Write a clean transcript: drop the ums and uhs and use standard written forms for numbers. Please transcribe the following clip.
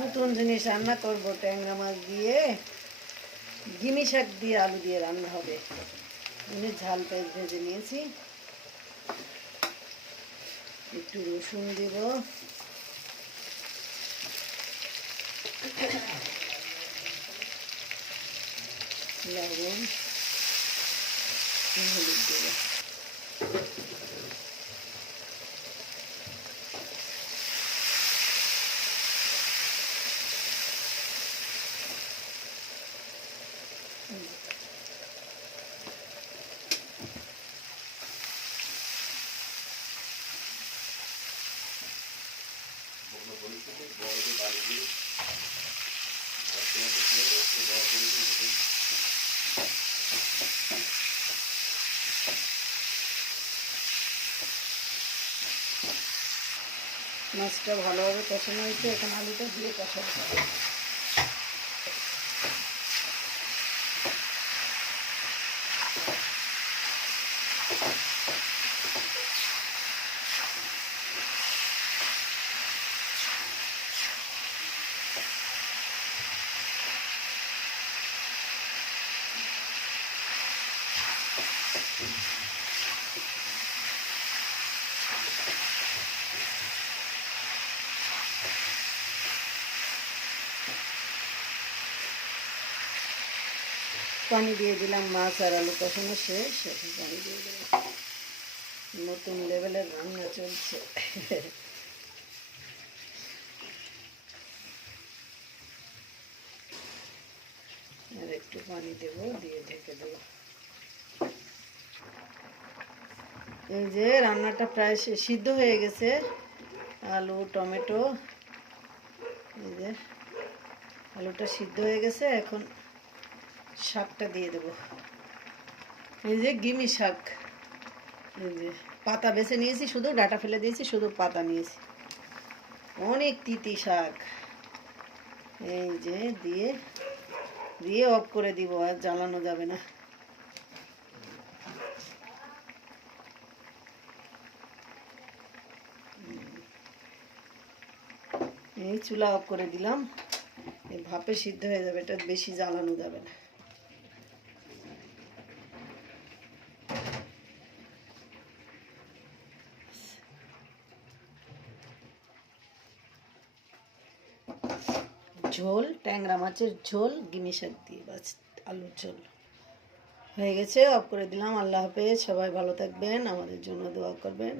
নতুন জিনিস রান্না করব, ট্যাংরা মাছ দিয়ে গিমি শাক দিয়ে আলু দিয়ে রান্না হবে। আমি ঝাল পেঁয়াজ ভেজে নিয়েছি, একটু রসুন দেব, লবণ, হলুদ দেব। মাছটা ভালোভাবে কষানো হয়েছে, এখন আলুটা দিয়ে কষাতে হবে। পানি দিয়ে দিলাম, মাছ আর আলু কষানো শেষ, এখন পানি দিয়ে দিলাম। নতুন লেভেলের রান্না চলছে। আর একটু পানি দেব, দিয়ে ঢেকে দেব। এই যে রান্নাটা প্রায় সিদ্ধ হয়ে গেছে, আলু টমেটো, এই যে আলুটা সিদ্ধ হয়ে গেছে। এখন শাকটা দিয়ে দেব। এই যে গিমি শাক, এই যে পাতা বেছে নিয়েছি, শুধু ডাটা ফেলে দিয়েছি, শুধু পাতা নিয়েছি। অনেক তিতি শাক। এই যে দিয়ে দিয়ে অফ করে দিব, আর জ্বালানো যাবে না। এই চুলা অফ করে দিলাম, এই ভাপে সিদ্ধ হয়ে যাবে, এটা বেশি জ্বালানো যাবে না। ঝোল, ট্যাংরা মাছের ঝোল গিমি শাক দিয়ে, বাস আলুর ঝোল হয়ে গেছে। অফ করে দিলাম। আল্লাহ হাফেজ, সবাই ভালো থাকবেন, আমাদের জন্য দোয়া করবেন।